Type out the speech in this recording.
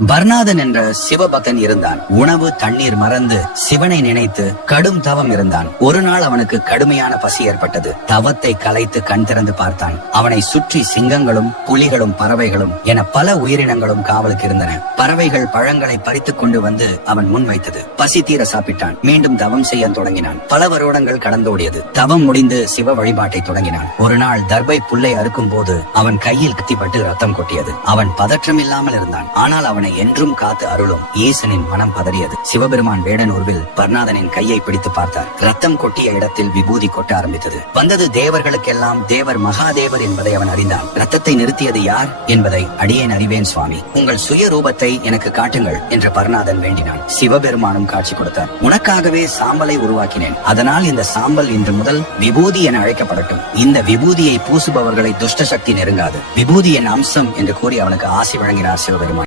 பர்னாதன் என்ற சிவபக்தன் இருந்தான். உணவு தண்ணீர் மறந்து சிவனை நினைத்து கடும் தவம் இருந்தான். ஒரு நாள் அவனுக்கு கடுமையான பசி ஏற்பட்டது. தவத்தை கலைத்து கண் திறந்து பார்த்தான். அவனை சுற்றி சிங்கங்களும் புலிகளும் பறவைகளும் என பல உயிரினங்களும் காவலுக்கு இருந்தன. பறவைகள் பழங்களை பறித்துக் கொண்டு வந்து அவன் முன் வைத்தது. பசி தீர சாப்பிட்டான். மீண்டும் தவம் செய்ய தொடங்கினான். பல வருடங்கள் கடந்தோடியது. தவம் முடிந்து சிவ வழிபாட்டை தொடங்கினான். ஒரு நாள் தர்பை புல்லை அறுக்கும் போது அவன் கையில் கத்திப்பட்டு ரத்தம் கொட்டியது. அவன் பதற்றம் இல்லாமல் இருந்தான். ஆனால் அவனை என்றும் காத்து அருளும் ஈசனின் மனம் பதறியது. சிவபெருமான் வேடனூர்வில் பர்னாதனின் கையை பிடித்து பார்த்தார். ரத்தம் கொட்டிய இடத்தில் விபூதி கொட்ட ஆரம்பித்தது. வந்தது தேவர்களுக்கெல்லாம் தேவர் மகாதேவர் என்பதை அவன் அறிந்தான். ரத்தத்தை நிறுத்தியது யார் என்பதை அடியேன் அறிவேன் சுவாமி, உங்கள் சுய ரூபத்தை எனக்கு காட்டுங்கள் என்று பர்னாதன் வேண்டினான். சிவபெருமானும் காட்சி கொடுத்தார். உனக்காகவே சாம்பலை உருவாக்கினேன். அதனால் இந்த சாம்பல் இன்று முதல் விபூதி என அழைக்கப்படட்டும். இந்த விபூதியை பூசுபவர்களை துஷ்ட சக்தி நெருங்காது. விபூதியின் அம்சம் என்று கூறி அவனுக்கு ஆசி வழங்கினார் சிவபெருமான்.